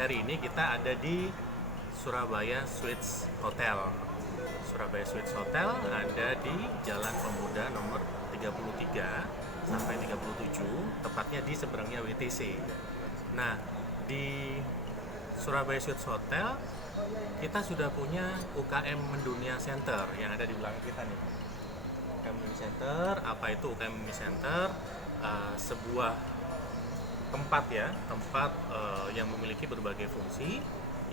hari ini kita ada di Surabaya Suites Hotel. Surabaya Suites Hotel ada di Jalan Pemuda nomor 33 sampai 37, tepatnya di seberangnya WTC. Nah, di Surabaya Suites Hotel kita sudah punya UKM Mendunia Center yang ada di belakang kita nih. UKM Mendunia Center, apa itu UKM Mendunia Center? Sebuah tempat yang memiliki berbagai fungsi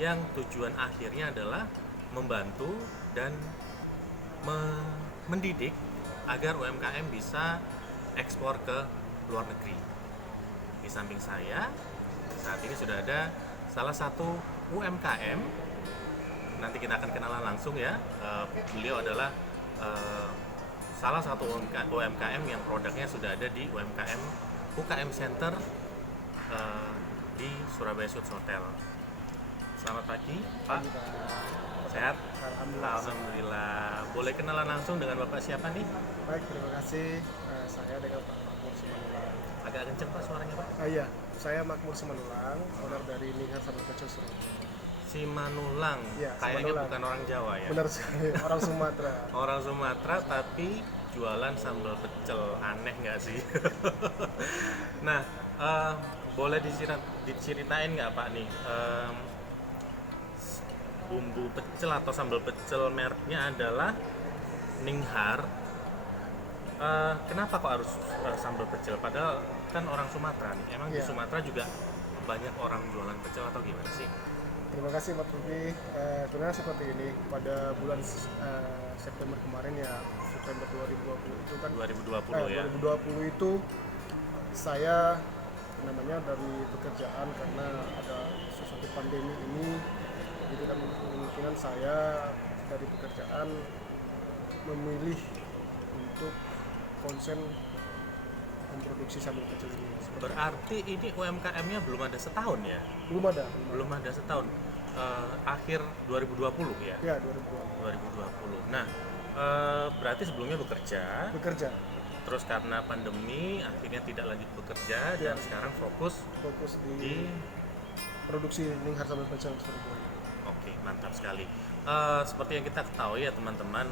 yang tujuan akhirnya adalah membantu dan mendidik agar UMKM bisa ekspor ke luar negeri. Di samping saya saat ini sudah ada salah satu UMKM. Nanti kita akan kenalan langsung ya. Beliau adalah salah satu UMKM yang produknya sudah ada di UKM Center di Surabaya Suites Hotel. Selamat pagi, Pak. Sehat? Alhamdulillah. Boleh kenalan langsung dengan Bapak siapa nih? Baik, terima kasih. Saya dengan Pak Makmur Simanulang. Agak kenceng Pak suaranya, Pak. Iya, saya Makmur Simanulang, owner dari Ninghar Sambal Pecel Surabaya. Simanulang, Ya, kayaknya Simanulang. bukan orang Jawa ya? Benar sekali, orang Sumatera. Orang Sumatera tapi jualan sambal pecel, aneh nggak sih? Nah, boleh diceritain nggak Pak nih, bumbu pecel atau sambal pecel mereknya adalah Ninghar. Kenapa kok harus sambal pecel? Padahal kan orang Sumatera nih. Emang di Ya. Sumatera juga banyak orang jualan pecel atau gimana sih? Terima kasih Pak Rufi. Sebenarnya seperti ini, pada bulan September kemarin ya, September 2020 itu kan 2020 ya? 2020 itu saya dari pekerjaan karena ada sesuatu pandemi ini, jadi kan kemungkinan saya dari pekerjaan memilih untuk konsen memproduksi sambal pecel ini. Berarti ini UMKM-nya belum ada setahun ya? Belum ada. Belum ada setahun. Akhir 2020 ya? Ya, 2020. 2020. Nah, berarti sebelumnya bekerja, terus karena pandemi akhirnya tidak lanjut bekerja Ya. dan sekarang fokus di produksi Ninghar Sambal Pecel Surabaya. Oke, mantap sekali. Seperti yang kita ketahui ya teman-teman,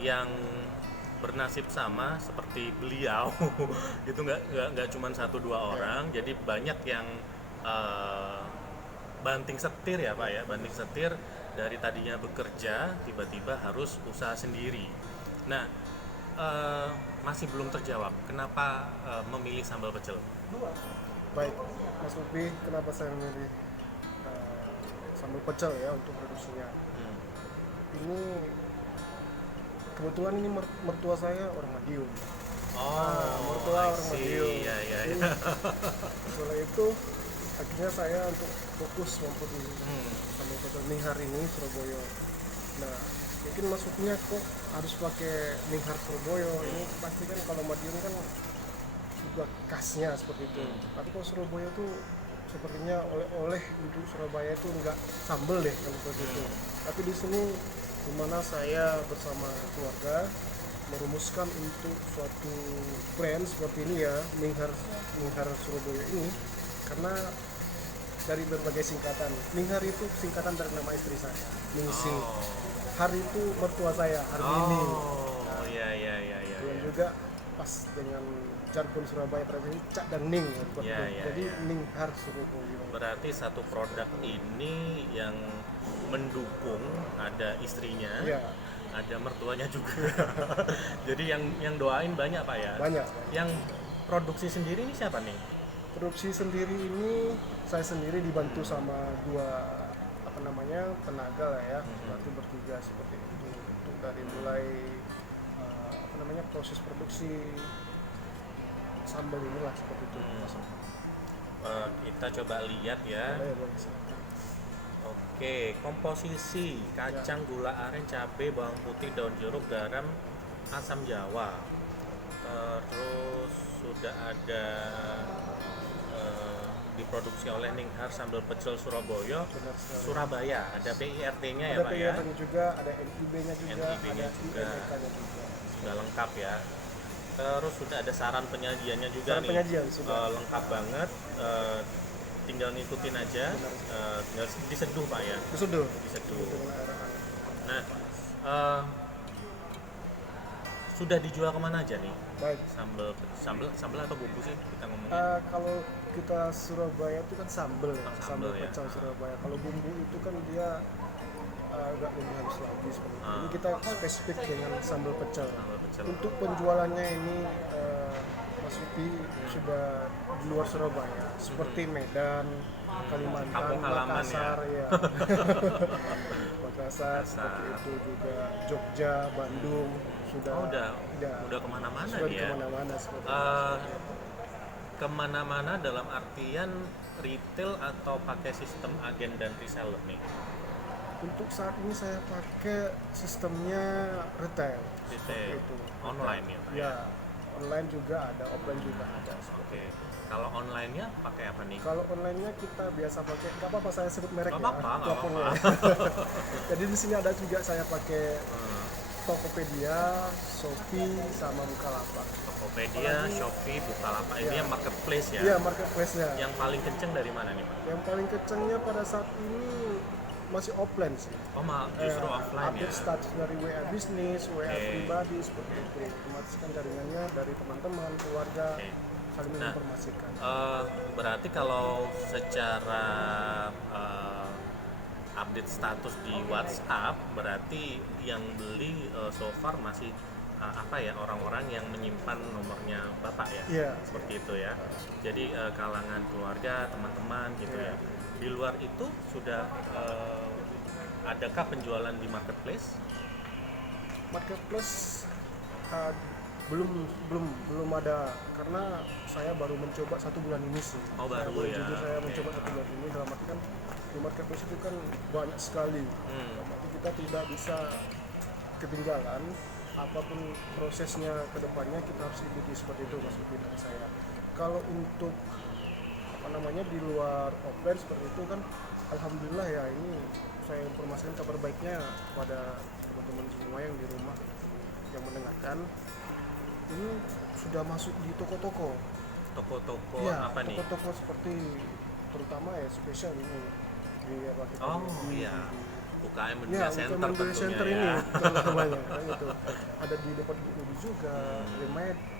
yang bernasib sama seperti beliau itu nggak cuma 1-2 orang, jadi banyak yang banting setir ya Pak ya, banting setir dari tadinya bekerja tiba-tiba harus usaha sendiri. Nah, masih belum terjawab kenapa memilih sambal pecel. Baik, Mas Upi, kenapa saya memilih sambal pecel ya untuk produksinya? Ini kebetulan ini mertua saya orang Madiun. Mertua orang Madiun. Iya. Setelah itu akhirnya saya untuk fokus memproduksi sambal pecel Ninghar ini Surabaya. Nah, mungkin maksudnya kok harus pakai Ninghar Surabaya? Ini pasti kan kalau Madiun kan juga khasnya seperti itu. Tapi kalau Surabaya tuh sepertinya oleh-oleh untuk Surabaya itu enggak sambal deh kalau seperti itu. Tapi di sini dimana saya bersama keluarga merumuskan untuk suatu brand seperti ini ya, Ninghar Surabaya ini, karena dari berbagai singkatan. Ninghar itu singkatan dari nama istri saya, Ningsih. Har itu mertua saya, Harmini. Iya. Dan juga pas dengan jargon Surabaya pada ini Cak dan Ning ya, jadi Ninghar Surabaya. Berarti satu produk ini yang mendukung, ada istrinya, ada mertuanya juga. Jadi yang doain banyak Pak ya? Banyak. Yang produksi sendiri ini siapa nih? Produksi sendiri ini saya sendiri dibantu sama 2 tenaga lah ya, berarti bertiga seperti itu, untuk dari mulai proses produksi sambal inilah seperti itu. Kita coba lihat ya. Oke, komposisi kacang, gula aren, cabai, bawang putih, daun jeruk, garam, asam jawa. Terus sudah ada diproduksi oleh Ninghar Sambal Pecel Surabaya. Surabaya, ada PIRT-nya ya Pak ya? Ada PIRT-nya juga, ada NIB-nya juga, NIB-nya ada juga. INK-nya juga. Sudah lengkap ya. Terus sudah ada saran penyajiannya juga Saran nih. penyajian sudah. Lengkap banget. tinggal ngikutin aja, tinggal diseduh Pak ya, Sudah diseduh. dengan air hangat. Nah, eh, sudah dijual kemana aja nih? Baik. Sambal atau bumbu sih kita ngomongnya? Kalau kita Surabaya itu kan sambel ya, Sambel sambal ya. pecel Surabaya. Kalau bumbu itu kan dia agak lebih halus lagi seperti itu. Ah. Ini kita spesifik dengan sambal pecel. Sambal pecel. Untuk penjualannya ini Mas Upi sudah di luar Surabaya, seperti Medan, Kalimantan, Kampung halaman Makassar, ya. ya. Makassar seperti itu juga, Jogja, Bandung sudah. Oh, udah ya, kemana-mana sudah dia. kemana-mana seperti itu. Kemana-mana dalam artian retail atau pakai sistem agen dan reseller nih? Untuk saat ini saya pakai sistemnya retail. Retail, Itu. online ya Pak? Ya, online juga ada, offline juga ada. Oke. Kalau online-nya pakai apa nih? Kalau online-nya kita biasa pakai, nggak apa-apa saya sebut merek Nggak ya. apa-apa, nggak Platform ya. Jadi di sini ada juga saya pakai Tokopedia, Shopee, sama Bukalapak. Tokopedia, Apalagi- Shopee, Bukalapak, ini Ya. yang marketplace ya? Iya, marketplace-nya. Yang paling kenceng dari mana nih Pak? Yang paling kencengnya pada saat ini masih offline sih. Oh, justru offline ya? Update status dari WA bisnis, WA Oke. pribadi seperti itu. Otomatis kan jaringannya dari teman-teman, keluarga, Oke. saling Nah, menginformasikan. Berarti kalau secara update status di WhatsApp, berarti yang beli so far masih apa ya, orang-orang yang menyimpan nomornya Bapak ya? Iya. Seperti itu ya. Jadi kalangan keluarga, teman-teman gitu Iya. ya. Di luar itu sudah adakah penjualan di marketplace? Marketplace uh, belum ada, karena saya baru mencoba 1 bulan ini sih. Oh, Saya baru ya. jujur saya Oke. mencoba 1 bulan ini, dalam arti kan di marketplace itu kan banyak sekali. Dalam arti kita tidak bisa ketinggalan, apapun prosesnya ke depannya kita harus ikuti seperti itu Mas Upi dari saya. Kalau untuk di luar offline seperti itu kan, alhamdulillah ya, ini saya informasikan kabar baiknya pada teman-teman semua yang di rumah yang mendengarkan, ini sudah masuk di toko-toko. Toko-toko Ya, apa nih? toko-toko seperti terutama ya spesial ini di apa kita Oh di- iya, di- UKM Ya, Media Center UKM Media tentunya Center ya. ini terutamanya kan gitu. Ada di depan Bumi juga,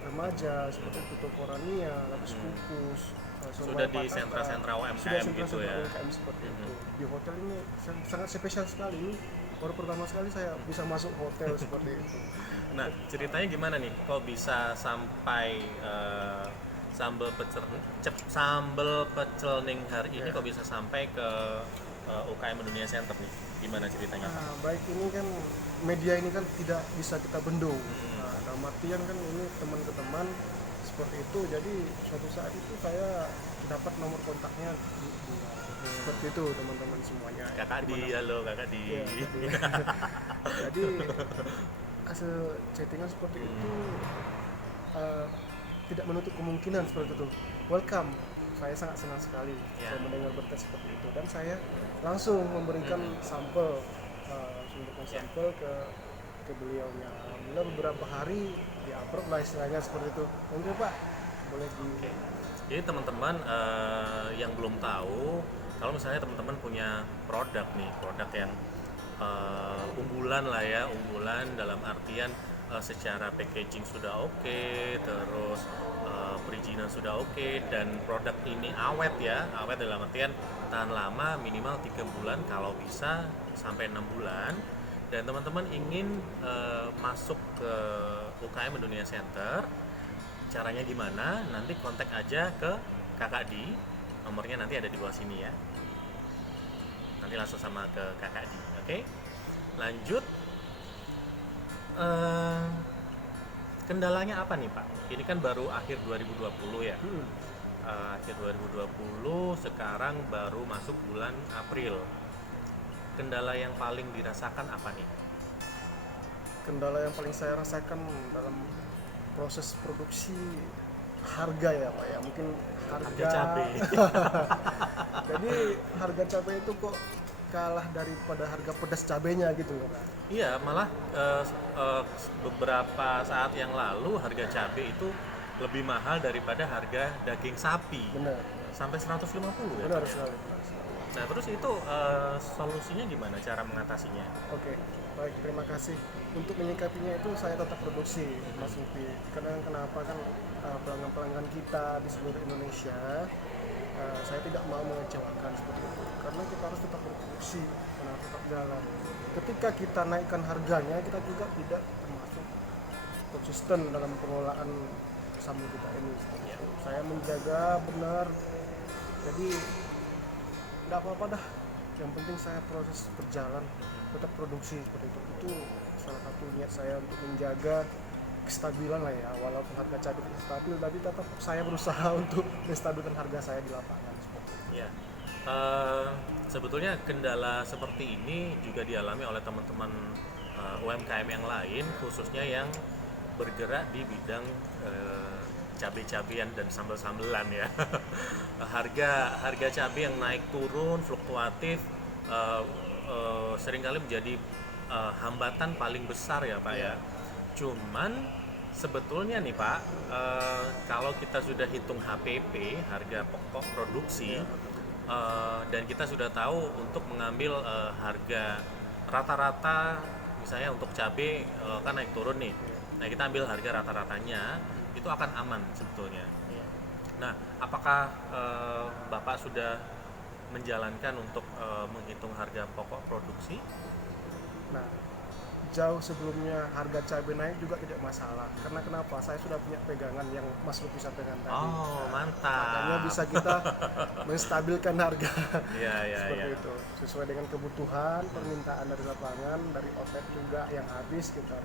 remaja seperti itu, toko Rania, lapis kukus, Sudah di Patata. sentra-sentra UMKM Sudah gitu sentra-sentra ya. UMKM seperti itu. Di hotel ini sangat spesial sekali. Ini baru pertama sekali saya bisa masuk hotel seperti itu. Nah, ceritanya gimana nih? Kok bisa sampai sambal pecel Ninghar ini kok bisa sampai ke UKM Dunia Center nih? Gimana ceritanya? Nah, baik, ini kan media ini kan tidak bisa kita bendung. Nah, dalam artian kan ini teman ke teman seperti itu. Jadi suatu saat itu saya dapat nomor kontaknya seperti itu teman-teman semuanya. Kakak di, halo Kakak di. Iya, jadi hasil chattingan seperti itu tidak menutup kemungkinan seperti itu. Welcome, saya sangat senang sekali Ya. mendengar berita seperti itu, dan saya langsung memberikan sampel, sampel ke beliaunya. Alhamdulillah beberapa hari di-upload lah istilahnya seperti itu. Mungkin Pak boleh di. Oke. Jadi teman-teman yang belum tahu, kalau misalnya teman-teman punya produk nih, produk yang unggulan lah ya, unggulan dalam artian secara packaging sudah oke, terus perizinan sudah oke, dan produk ini awet ya, awet dalam artian tahan lama, minimal 3 bulan, kalau bisa sampai 6 bulan, dan teman-teman ingin masuk ke UKM Dunia Center. Caranya gimana? Nanti kontak aja ke Kakak Di, nomornya nanti ada di bawah sini ya. Nanti langsung sama ke Kakak Di, oke? Lanjut, kendalanya apa nih Pak? Ini kan baru akhir 2020 ya. Akhir 2020, sekarang baru masuk bulan April. Kendala yang paling dirasakan apa nih? Kendala yang paling saya rasakan dalam proses produksi harga ya Pak ya, mungkin harga cabai. Jadi harga cabai itu kok kalah daripada harga pedas cabainya gitu ya Pak. Iya, malah beberapa saat yang lalu harga cabai itu lebih mahal daripada harga daging sapi. Benar. sampai 150 ya. Benar sekali, benar sekali. Nah terus itu solusinya gimana cara mengatasinya? Oke, baik, terima kasih. Untuk menyikapinya itu saya tetap produksi, Mas Lupi. Karena kenapa kan pelanggan-pelanggan kita di seluruh Indonesia, saya tidak mau mengecewakan seperti itu. Karena kita harus tetap berproduksi, dan harus tetap jalan. Ketika kita naikkan harganya, kita juga tidak termasuk konsisten dalam pengelolaan sambal kita ini. Seperti itu. Saya menjaga benar, jadi tidak apa-apa dah. Yang penting saya proses berjalan, tetap produksi seperti itu salah satu niat saya untuk menjaga kestabilan lah ya. Walaupun harga cabai tidak stabil, tapi tetap saya berusaha untuk menstabilkan harga saya di lapangan seperti itu. Ya, sebetulnya kendala seperti ini juga dialami oleh teman-teman UMKM yang lain, khususnya yang bergerak di bidang cabai-cabian dan sambal-sambelan ya. harga cabai yang naik turun fluktuatif seringkali menjadi hambatan paling besar ya Pak ya. Cuman sebetulnya nih Pak, kalau kita sudah hitung HPP, harga pokok produksi, dan kita sudah tahu untuk mengambil harga rata-rata, misalnya untuk cabai kan naik turun nih. Nah kita ambil harga rata-ratanya, itu akan aman sebetulnya. Nah, apakah Bapak sudah menjalankan untuk menghitung harga pokok produksi? Nah, jauh sebelumnya harga cabai naik juga tidak masalah. Karena kenapa? Saya sudah punya pegangan yang Mas Lupi sampaikan tadi. Oh, mantap. Makanya bisa kita menstabilkan harga. Iya. Seperti itu. Sesuai dengan kebutuhan, permintaan dari lapangan, dari outlet juga yang habis kita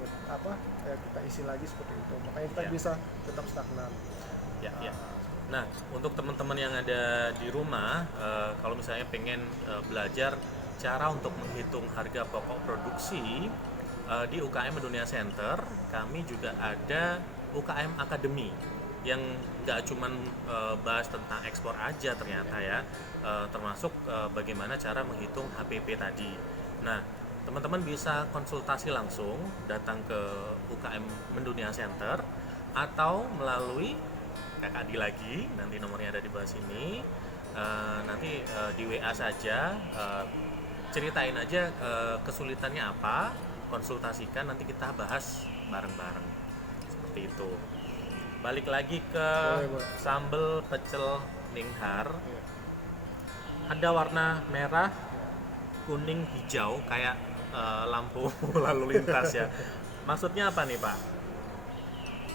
kita isi lagi seperti itu. Makanya kita bisa tetap stagnan. Ya. Nah, untuk teman-teman yang ada di rumah, kalau misalnya pengen belajar cara untuk menghitung harga pokok produksi, di UKM Mendunia Center kami juga ada UKM Academy yang nggak cuman bahas tentang ekspor aja ternyata ya, termasuk bagaimana cara menghitung HPP tadi. Nah, teman-teman bisa konsultasi langsung datang ke UKM Mendunia Center atau melalui Kak Adi lagi, nanti nomornya ada di bawah sini. Nanti di WA saja, ceritain aja kesulitannya apa, konsultasikan, nanti kita bahas bareng-bareng seperti itu. Balik lagi ke sambal pecel Ninghar, ada warna merah, kuning, hijau kayak lampu lalu lintas ya. Maksudnya apa nih Pak?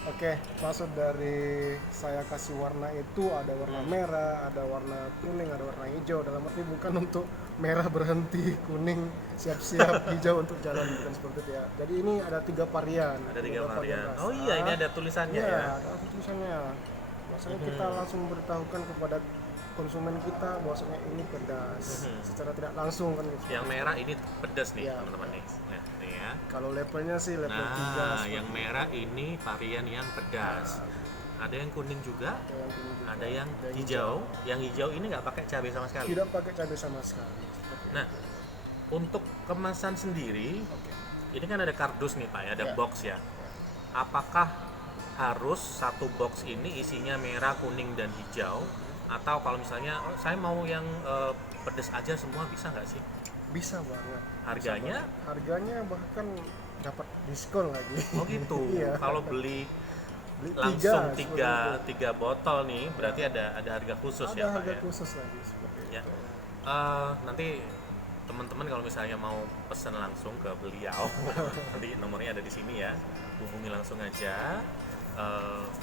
Oke, maksud dari saya kasih warna itu ada warna merah, ada warna kuning, ada warna hijau. Dalam arti bukan untuk merah berhenti, kuning siap-siap, hijau untuk jalan, bukan seperti itu ya. Jadi ini ada 3 varian. Ada 3 varian. rasa. Oh iya, ini ada tulisannya ya. Ada tulisannya. Maksudnya kita langsung beritahukan kepada konsumen kita bahwasanya ini pedas. Secara tidak langsung kan gitu. Yang merah ini pedas nih, Ya, teman-teman nih. Nah, nih ya. Kalau levelnya sih level 3. Nah, yang merah ini varian yang pedas. Ada yang kuning juga, ada yang hijau. Yang hijau ini nggak pakai cabai sama sekali. Tidak pakai cabai sama sekali. Nah, untuk kemasan sendiri, ini kan ada kardus nih Pak ya, ada box ya. Apakah harus satu box ini isinya merah, kuning, dan hijau? Atau kalau misalnya saya mau yang pedas aja semua, bisa nggak sih? Bisa banget. Harganya? Harganya bahkan dapat diskon lagi. Oh gitu. Iya. Kalau beli Beli langsung tiga, tiga botol nih, berarti ada harga khusus ada ya Pak harga ya? khusus lagi seperti Ya. itu. Nanti teman-teman kalau misalnya mau pesan langsung ke beliau, nanti nomornya ada di sini ya, hubungi langsung aja.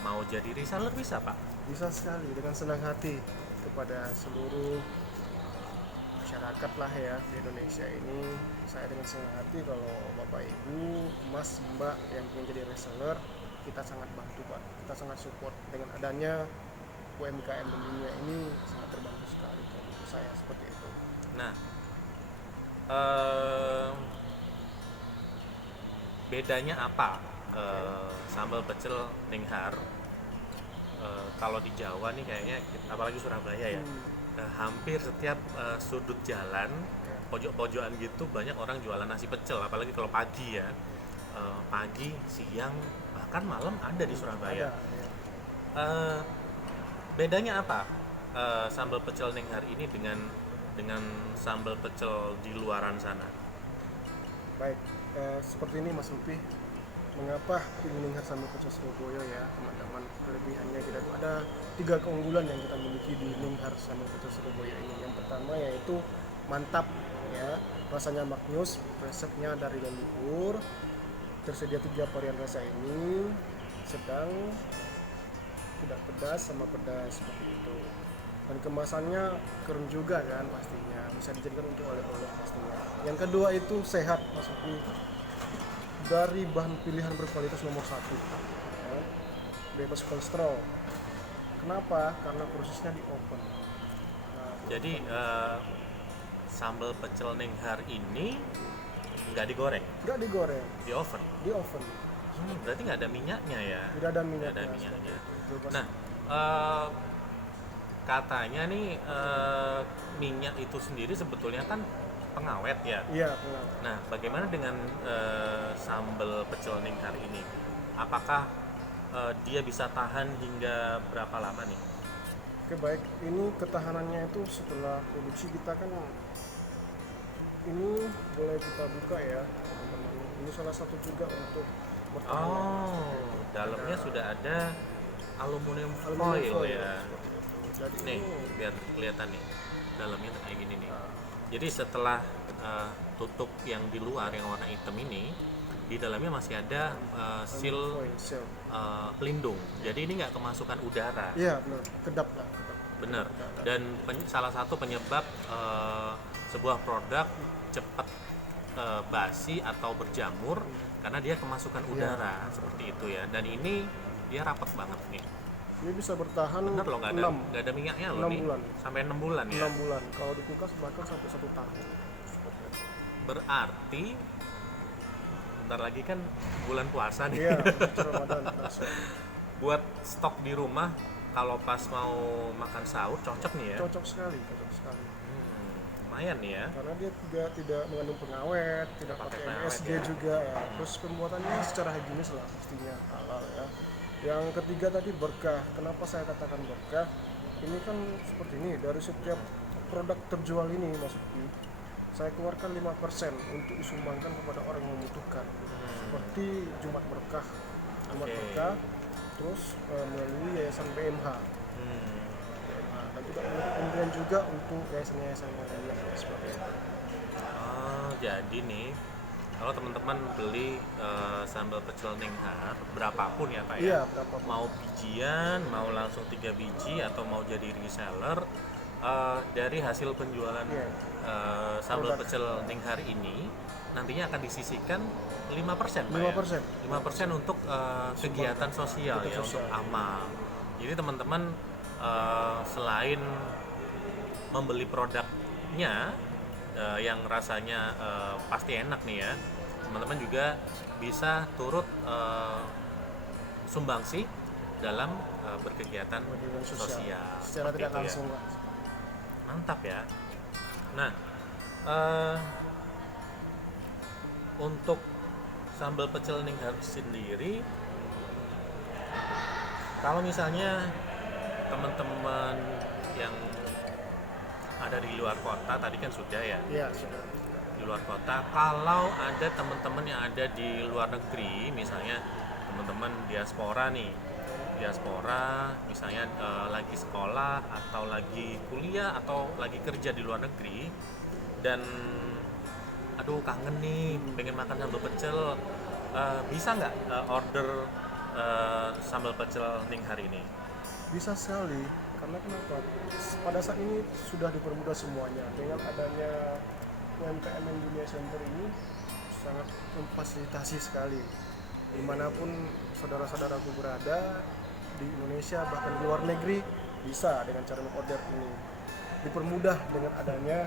Mau jadi reseller bisa Pak? Bisa sekali, dengan senang hati kepada seluruh masyarakat lah ya di Indonesia ini. Saya dengan senang hati kalau Bapak Ibu, Mas, Mbak yang ingin jadi reseller, kita sangat bantu Pak, kita sangat support. Dengan adanya UMKM dunia ini sangat terbantu sekali kalau saya seperti itu. Nah, bedanya apa sambal pecel Ninghar? Kalau di Jawa nih kayaknya, apalagi Surabaya ya, hampir setiap sudut jalan, pojok-pojokan gitu banyak orang jualan nasi pecel, apalagi kalau pagi ya, pagi, siang, bahkan malam ada di Surabaya. Ada, ya. Bedanya apa sambal pecel Nenghar ini dengan sambal pecel di luaran sana? Baik, seperti ini Mas Lupi. Mengapa tim Nenghar sambal pecel Surabaya ya teman-teman? Kelebihannya kita tuh ada 3 keunggulan yang kita miliki di Nenghar sambal pecel Surabaya ini. Yang pertama yaitu mantap ya, rasanya maknyus, resepnya dari leluhur. Tersedia 3 varian rasa ini, sedang, tidak pedas sama pedas seperti itu. Dan kemasannya keren juga kan pastinya, bisa dijadikan untuk oleh-oleh pastinya. Yang kedua itu sehat Mas Upi, dari bahan pilihan berkualitas nomor 1 ya. Bebas kolesterol. Kenapa? Karena prosesnya di oven. Nah, Jadi sambal pecel Nenghar ini nggak digoreng, nggak digoreng, di oven. di oven. Berarti nggak ada minyaknya ya? Tidak ada Nggak minyaknya. ada minyaknya. Bebas. Nah, katanya nih minyak itu sendiri sebetulnya kan pengawet ya. Iya, benar. Nah, bagaimana dengan sambal pecel Nenghar ini? Apakah dia bisa tahan hingga berapa lama nih? Oke, baik. Ini ketahanannya itu setelah produksi kita kan ini boleh kita buka ya, teman-teman. Ini salah satu juga untuk bertahan. Oh, dalamnya sudah ada aluminium Aluminium foil foil, ya. seperti itu. Jadi Nih, ini biar kelihatan nih. Dalamnya tuh kayak gini nih. Jadi setelah tutup yang di luar yang warna hitam ini, di dalamnya masih ada seal foil, seal. pelindung. Jadi ini nggak kemasukan udara. Iya, benar. Kedap lah, kedap. Bener. Dan salah satu penyebab sebuah produk cepat basi atau berjamur karena dia kemasukan udara seperti itu ya. Dan ini dia rapat banget nih. Ini bisa bertahan Bener loh, nggak ada minyaknya loh 6 nih. bulan. Sampai 6 bulan ya. 6 bulan. Kalau di kulkas bahkan sampai 1 tahun. Seperti itu. Berarti bentar lagi kan bulan puasa nih. Iya, untuk Ramadan. Buat stok di rumah kalau pas mau makan sahur cocok nih ya. Cocok sekali, cocok sekali. Lumayan nih ya. Karena dia juga tidak mengandung pengawet, tidak Pakai pakai pengawet MSG ya. juga ya. Terus pembuatannya secara higienis lah pastinya halal ya. Yang ketiga tadi berkah. Kenapa saya katakan berkah? Ini kan seperti ini, dari setiap produk terjual ini Mas Uki, saya keluarkan 5% untuk disumbangkan kepada orang yang membutuhkan. Seperti Jumat Berkah, Berkah, terus melalui Yayasan BMH. Dan juga kemudian juga untuk yayasan-yayasan yang lainnya seperti itu. Oh, jadi nih kalau teman-teman beli sambal pecel Nenghar berapapun ya Pak ya, Iya, berapa? mau bijian, mau langsung 3 biji atau mau jadi reseller, dari hasil penjualan Iya. sambal Produk. pecel Nenghar ini nantinya akan disisihkan 5% Pak 5%. ya? 5% untuk kegiatan sosial ya, Kegiatan untuk sosial. amal. Jadi teman-teman selain membeli produknya yang rasanya pasti enak nih ya, teman-teman juga bisa turut sumbangsi dalam berkegiatan Kegiatan sosial secara seperti tidak itu ya. langsung Pak. Mantap ya. Nah, untuk sambal pecel Nenghar sendiri, kalau misalnya teman-teman yang ada di luar kota tadi kan sudah ya, Iya, sudah. di luar kota, kalau ada teman-teman yang ada di luar negeri, misalnya teman-teman diaspora nih, diaspora misalnya lagi sekolah atau lagi kuliah atau lagi kerja di luar negeri dan aduh kangen nih pengen makan sambal pecel, bisa nggak order sambal pecel Nenghar ini? Bisa sekali, karena kenapa? Pada saat ini sudah dipermudah semuanya dengan adanya UMKM Indonesia Center ini sangat memfasilitasi sekali. Dimanapun saudara-saudaraku berada di Indonesia bahkan di luar negeri bisa dengan cara mengorder ini. Dipermudah dengan adanya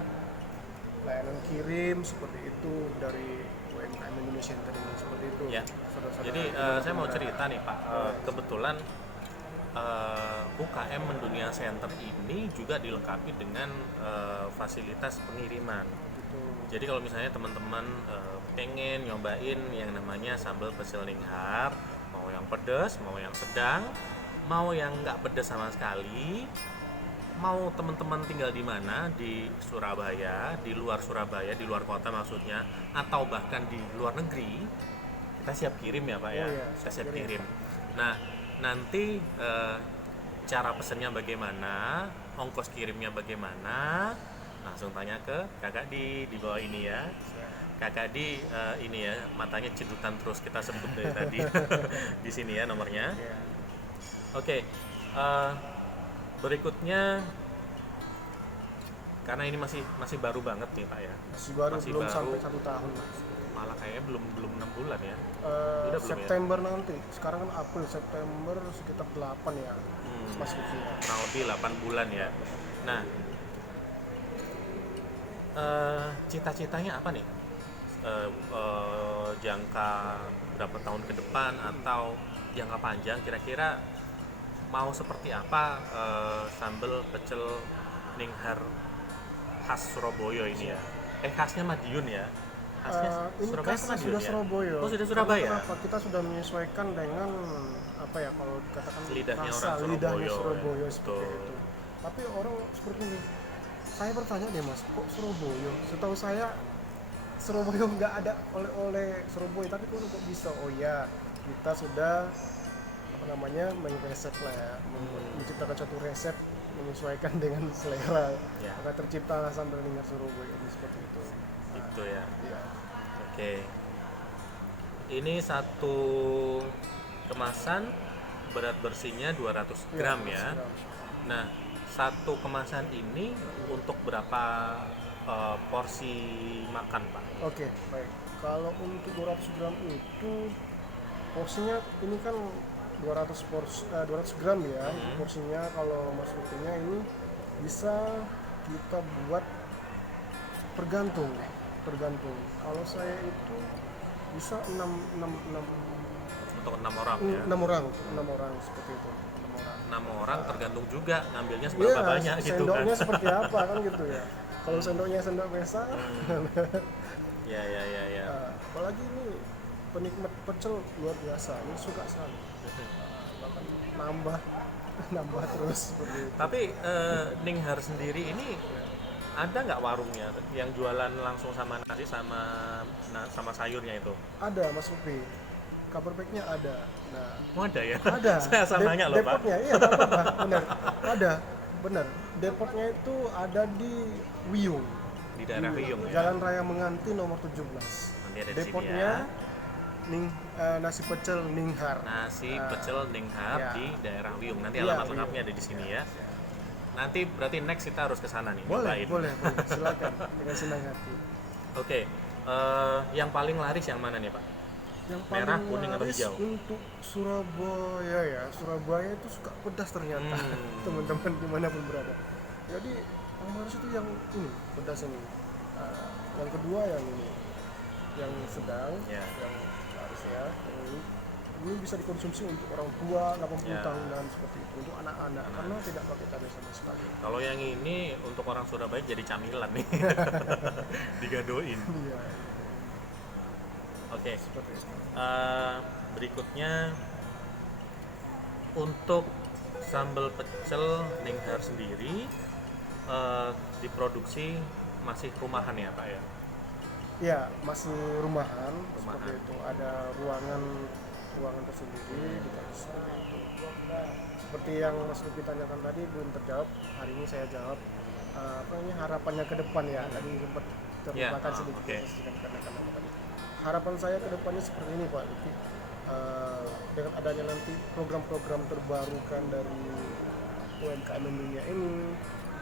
layanan kirim seperti itu dari UMKM Indonesia Center ini seperti itu. Ya. Saudara-saudara Jadi dimanapun saya mau berada. cerita nih Pak, kebetulan UKM Mendunia Center ini juga dilengkapi dengan fasilitas pengiriman. Gitu. Jadi kalau misalnya teman-teman pengen nyobain yang namanya sambal pecel Nenghar, mau yang pedas, mau yang sedang, mau yang nggak pedas sama sekali, mau teman-teman tinggal di mana, di Surabaya, di luar Surabaya, di luar kota maksudnya, atau bahkan di luar negeri, kita siap kirim ya Pak ya. Oh iya, Kita siap siap kirim. kirim. Nah, nanti cara pesennya bagaimana, ongkos kirimnya bagaimana, langsung tanya ke Kakak di bawah ini ya. Kakak ini ya, matanya cedutan terus kita sebut dari tadi. Di sini ya nomornya. Iya. Oke, berikutnya karena ini masih baru banget nih Pak ya. Masih baru, Masih belum baru. sampai 1 tahun Mas. Malah kayaknya belum 6 bulan ya. Udah belum ya? September nanti. Sekarang kan April, September sekitar 8 ya. Mas Luki ya. Kurang lebih 8 bulan ya. Nah, cita-citanya apa nih? Jangka berapa tahun ke depan atau jangka panjang kira-kira mau seperti apa sambal pecel Ninghar khas Surabaya ini ya? Khasnya Madiun ya? Khasnya Ini Surabaya khasnya ke Madiun sudah ya? Surabaya. Oh, sudah Karena Surabaya. Kenapa? Kita sudah menyesuaikan dengan apa ya, kalau dikatakan Lidahnya rasa orang Surabaya, lidahnya Surabaya ya. seperti Betul. itu. Tapi orang seperti ini, saya bertanya deh Mas, kok Surabaya? Setahu saya Surabaya nggak ada oleh-oleh Surabaya, tapi kok bisa? Oh ya, kita sudah apa namanya mengresep lah ya, menciptakan suatu resep menyesuaikan dengan selera. Ya. Maka terciptalah sambal Ninghar Surabaya ini seperti itu. Gitu ya. Iya. Oke. Ini satu kemasan berat bersihnya 200 gram Iya, ya. 200 gram. Nah, satu kemasan ini untuk berapa porsi makan, Pak? Oke, baik. Kalau untuk 200 gram itu porsinya ini kan 200 gram ya. Porsinya kalau Mas Lukinya ini bisa kita buat tergantung. Kalau saya itu bisa 6 Untuk 6 orang ya. 6 orang seperti itu. 6 orang. 6 orang tergantung juga ngambilnya seberapa banyak gitu kan. Sendoknya seperti apa kan gitu ya. Kalau sendoknya sendok besar, Ya. apalagi ini penikmat pecel luar biasa, ini suka sekali. Bahkan nambah terus seperti itu. Tapi Ninghar sendiri ini ada nggak warungnya yang jualan langsung sama nasi sama sayurnya itu? Ada Mas Upi, cover pack-nya ada. Nah, Oh, ada ya? ada. Saya asal nanya loh, Pak. Depotnya, iya nggak apa-apa, benar. Ada, benar. Depotnya itu ada di Wiyung. Di daerah Wiyung ya. Jalan Raya Menganti nomor 17. Nanti ada di sini Depotnya ya. nasi pecel Ninghar. Nasi pecel Ninghar ya. di daerah Wiyung. Nanti Iya, alamat Wiyung. lengkapnya ada di sini ya. Nanti berarti next kita harus ke sana nih. Boleh, nyobain. boleh, silakan dengan senang hati. Oke. Yang paling laris yang mana nih, Pak? Yang Merah, paling kuning, atau laris hijau? untuk Surabaya ya, Surabaya itu suka pedas ternyata teman-teman dimanapun berada. Jadi yang laris itu yang ini pedas ini. Yang kedua yang ini, yang sedang, Ya. yang laris ya. Yang ini bisa dikonsumsi untuk orang tua 80 Ya. tahunan seperti itu, untuk anak-anak karena tidak pakai cabai sama sekali. Kalau yang ini untuk orang Surabaya jadi camilan nih. Digadoin. Iya, Oke. seperti itu. Berikutnya untuk sambal pecel Ninghar sendiri diproduksi masih rumahan ya Pak ya? Ya, masih rumahan, Rumahan. seperti itu. Ada ruangan tersendiri di atas seperti itu. Seperti yang Mas Lupi tanyakan tadi belum terjawab. Hari ini saya jawab. Apa namanya, harapannya ke depan ya. Tadi sempat terlupakan Ya, sedikit oke. saya katakan tadi. Harapan saya ke depannya seperti ini Pak Lupi. Dengan adanya nanti program-program terbarukan dari UMKM dunia ini,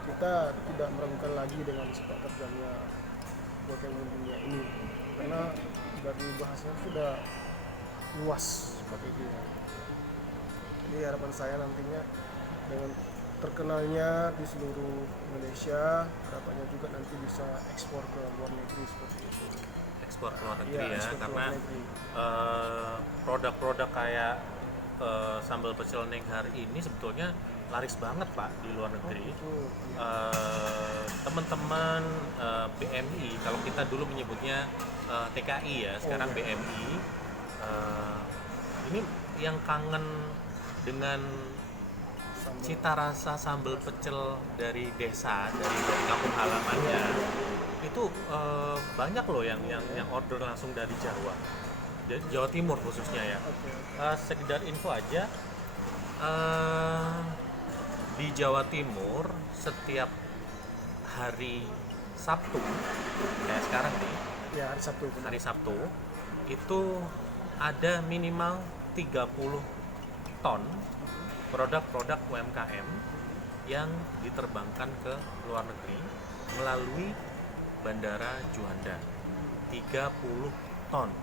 kita tidak meragukan lagi dengan sepak terjangnya UMKM dunia ini, karena dari bahasanya sudah luas seperti itu ya. Jadi harapan saya nantinya dengan terkenalnya di seluruh Indonesia, harapannya juga nanti bisa ekspor ke luar negeri seperti itu. Ekspor ke luar negeri Iya, ya, ekspor ke karena luar negeri. produk-produk kayak sambal pecel Ninghar ini sebetulnya laris banget Pak di luar negeri. Itu iya. Teman-teman BMI, kalau kita dulu menyebutnya TKI ya, sekarang iya. BMI, ini yang kangen dengan cita rasa sambal pecel dari desa, dari kampung halamannya itu banyak loh yang order langsung dari Jawa, Jawa Timur khususnya ya. Oke. Sekedar info aja, eh, di Jawa Timur setiap hari Sabtu kayak sekarang nih, Ya, hari Sabtu. benar. hari Sabtu itu ada minimal 30 ton produk-produk UMKM yang diterbangkan ke luar negeri melalui Bandara Juanda. 30 ton.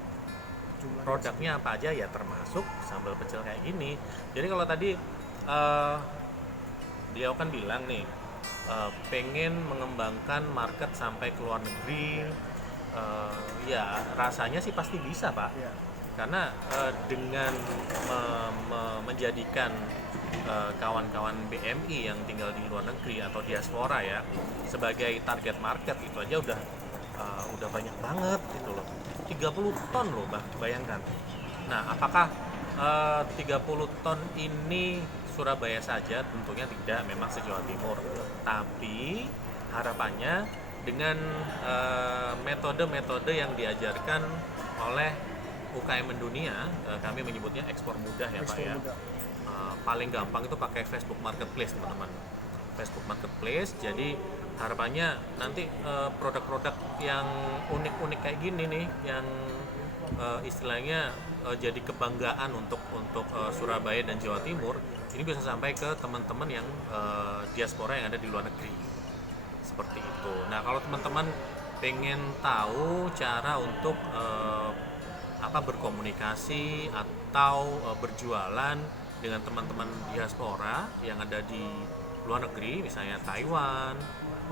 Jumlahnya Produknya apa aja ya, termasuk sambal pecel kayak gini. Jadi kalau tadi eh, dia kan bilang nih pengen mengembangkan market sampai ke luar negeri, ya rasanya sih pasti bisa Pak. Ya. Karena dengan menjadikan kawan-kawan BMI yang tinggal di luar negeri atau diaspora ya sebagai target market, itu aja udah banyak banget gitu loh. 30 ton loh bayangkan. Nah, apakah 30 ton ini Surabaya saja? Tentunya tidak, memang se-Jawa Timur. Tapi harapannya dengan metode-metode yang diajarkan oleh UKM Mendunia, kami menyebutnya ekspor mudah ya Pak ekspor ya. muda. Paling gampang itu pakai Facebook Marketplace teman-teman. Facebook Marketplace, jadi harapannya nanti produk-produk yang unik-unik kayak gini nih, yang istilahnya jadi kebanggaan untuk Surabaya dan Jawa Timur, ini bisa sampai ke teman-teman yang diaspora yang ada di luar negeri. Seperti itu. Nah, kalau teman-teman pengen tahu cara untuk berkomunikasi atau berjualan dengan teman-teman diaspora yang ada di luar negeri, misalnya Taiwan,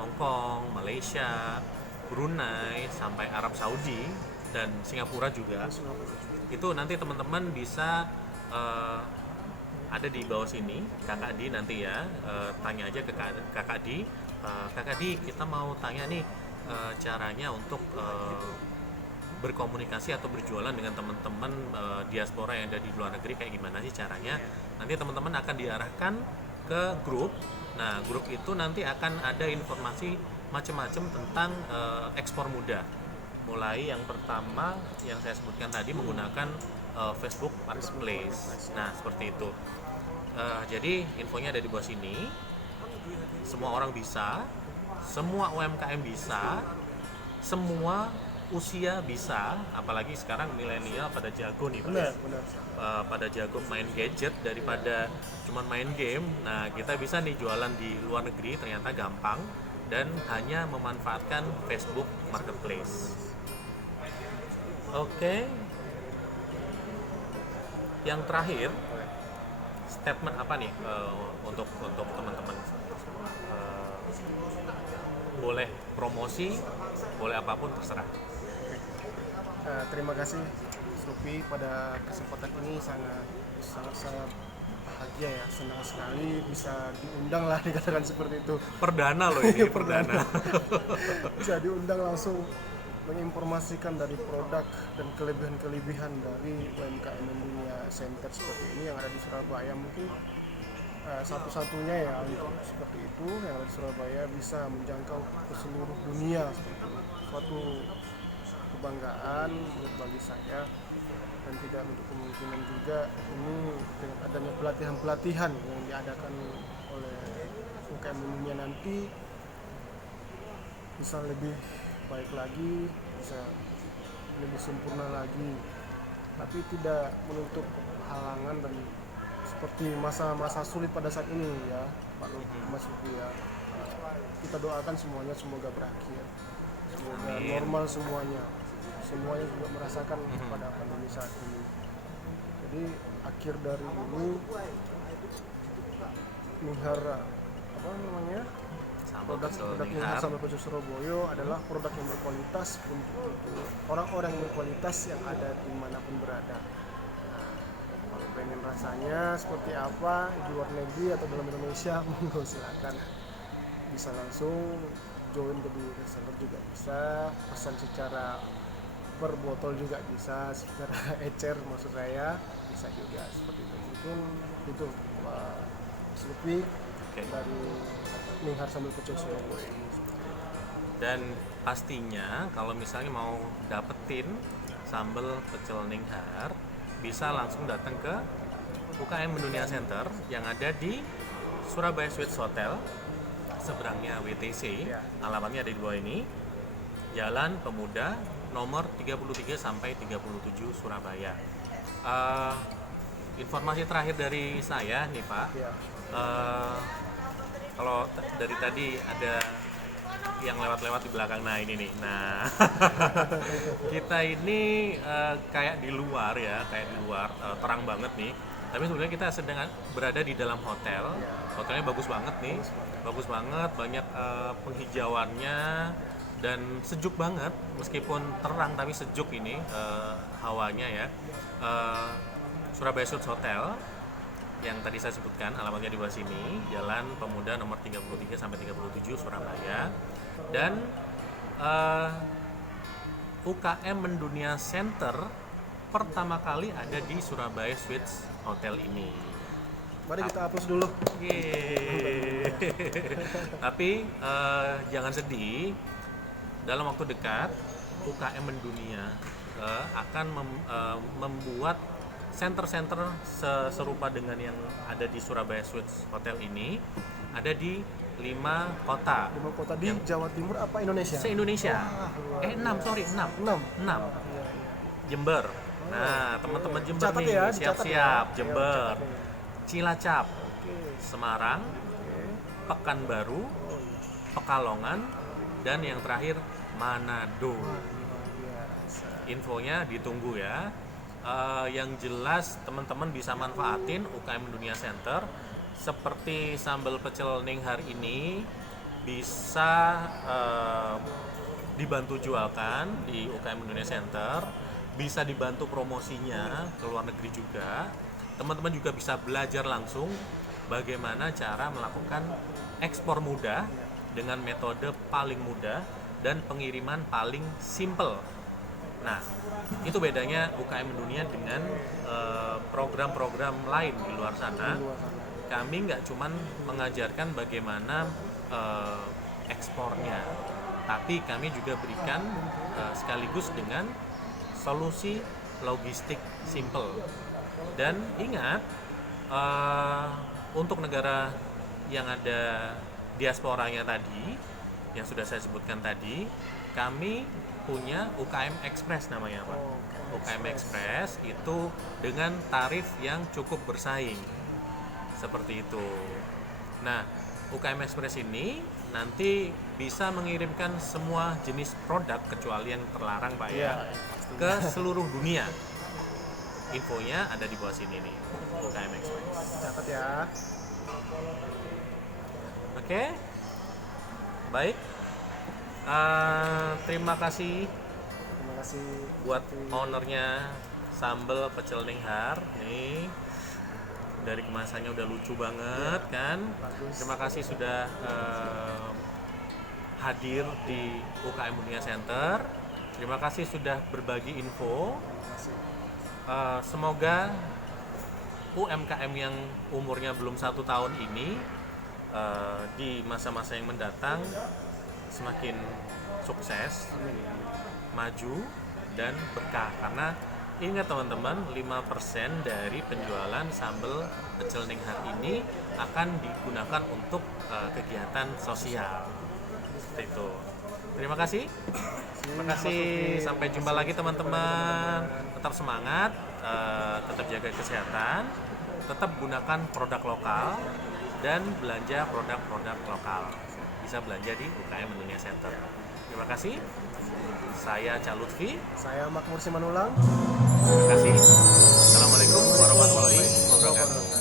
Hong Kong, Malaysia, Brunei, sampai Arab Saudi dan Singapura juga. Itu nanti teman-teman bisa ada di bawah sini, Kakak Di nanti ya, tanya aja ke Kakak Di. Kakak Di, kita mau tanya nih caranya untuk berkomunikasi atau berjualan dengan teman-teman diaspora yang ada di luar negeri, kayak gimana sih caranya. Nanti teman-teman akan diarahkan ke grup. Nah, grup itu nanti akan ada informasi macam-macam tentang ekspor muda. Mulai yang pertama yang saya sebutkan tadi menggunakan Facebook Marketplace. Nah, seperti itu. Jadi infonya ada di bawah sini. Semua orang bisa, semua UMKM bisa, semua usia bisa, apalagi sekarang milenial pada jago nih Pak. Benar. Pada jago main gadget daripada cuman main game. Nah, kita bisa nih jualan di luar negeri, ternyata gampang dan hanya memanfaatkan Facebook Marketplace. Oke. Yang terakhir, statement apa nih untuk teman-teman? Boleh promosi, boleh apapun, terserah. Terima kasih Rupi, pada kesempatan ini sangat bahagia ya, senang sekali bisa diundang lah, dikatakan seperti itu. Perdana loh ini, perdana. Bisa diundang langsung menginformasikan dari produk dan kelebihan-kelebihan dari UMKM Dunia Center seperti ini yang ada di Surabaya. Mungkin satu-satunya ya untuk seperti itu yang ada di Surabaya, bisa menjangkau ke seluruh dunia seperti itu. Suatu kebanggaan bagi saya, dan tidak untuk kemungkinan juga ini dengan adanya pelatihan-pelatihan yang diadakan oleh UKM Dunia nanti bisa lebih baik lagi, bisa lebih sempurna lagi, tapi tidak menutup halangan dan seperti masa-masa sulit pada saat ini ya Pak Mas Rupi ya. Kita doakan semuanya semoga berakhir, semoga Amin. normal semuanya juga merasakan pada pandemi saat ini. Jadi akhir dari ini Nihar produk Nihar Sambal Pecel Surabaya adalah produk yang berkualitas untuk orang-orang yang berkualitas yang ada dimanapun berada. Nah, kalau pengen rasanya seperti apa di luar negeri atau dalam Indonesia, monggo silakan, bisa langsung join ke di reseller juga bisa, pesan secara per botol juga bisa, secara ecer maksud saya bisa juga seperti itu. Mungkin itu Lutfi Oke. dari Ninghar Sambal Pecel Surabaya. Dan pastinya kalau misalnya mau dapetin sambal pecel Ninghar, bisa langsung datang ke UKM Mendunia Center yang ada di Surabaya Suites Hotel, seberangnya WTC. Ya. Alamatnya ada di bawah ini, Jalan Pemuda nomor 33 sampai 37 Surabaya. Informasi terakhir dari saya nih Pak, Ya. kalau dari tadi ada yang lewat-lewat di belakang, nah ini nih, nah kita ini kayak di luar ya, terang banget nih, tapi sebenarnya kita sedang berada di dalam hotel. Hotelnya bagus banget nih, bagus banget, banyak penghijauannya dan sejuk banget, meskipun terang tapi sejuk ini hawanya ya. Surabaya Suites Hotel yang tadi saya sebutkan, alamatnya di bawah sini, Jalan Pemuda nomor 33 sampai 37 Surabaya. Dan UKM Mendunia Center pertama kali ada di Surabaya Suites Hotel ini. Mari kita hapus dulu. Yeay. Tapi jangan sedih, dalam waktu dekat UKM Mendunia akan membuat center-center serupa dengan yang ada di Surabaya Suites Hotel ini, ada di 5 kota. 5 kota di Jawa Timur apa Indonesia? Se-Indonesia. Wah, 6, sorry, 6. 6. 6. Iya. Jember. Nah, teman-teman Jember Catat nih, ya, dicatat siap-siap. ya. Jember, Iya, catat ya. Cilacap, Oke. Semarang, Oke. Pekanbaru, Oh, iya. Pekalongan, dan yang terakhir Manado. Luar biasa. Infonya ditunggu ya. Yang jelas teman-teman bisa manfaatin UKM Dunia Center. Seperti sambal pecel Ninghar ini bisa dibantu jualkan di UKM Dunia Center, bisa dibantu promosinya ke luar negeri juga. Teman-teman juga bisa belajar langsung bagaimana cara melakukan ekspor mudah dengan metode paling mudah dan pengiriman paling simple. Nah, itu bedanya UKM Dunia dengan program-program lain di luar sana. Kami nggak cuman mengajarkan bagaimana ekspornya, tapi kami juga berikan sekaligus dengan solusi logistik simple. Dan ingat, untuk negara yang ada diasporanya tadi, yang sudah saya sebutkan tadi, kami punya UKM Express namanya Pak. UKM Express itu dengan tarif yang cukup bersaing, seperti itu. Nah, UKM Express ini nanti bisa mengirimkan semua jenis produk kecuali yang terlarang Pak ya, ke seluruh dunia. Infonya ada di bawah sini nih, UKM Express. Catat ya. Oke, baik. Terima kasih Terima kasih buat ownernya sambal pecel Ninghar nih, dari kemasannya udah lucu banget kan. Bagus. Terima kasih sudah hadir di UKM Dunia Center. Terima kasih sudah berbagi info. Terima kasih. Semoga UMKM yang umurnya belum 1 tahun ini di masa-masa yang mendatang semakin sukses, maju, dan berkah. Karena ingat teman-teman, 5% dari penjualan sambal pecel Ninghar ini akan digunakan untuk kegiatan sosial. Seperti itu. Terima kasih. Terima kasih. Sampai jumpa lagi teman-teman. Tetap semangat, tetap jaga kesehatan, tetap gunakan produk lokal, dan belanja produk-produk lokal. Bisa belanja di UKM Dunia Center. Terima kasih. Saya Cak Lutfi. Saya Makmur Simanulang. Terima kasih. Assalamualaikum warahmatullahi wabarakatuh.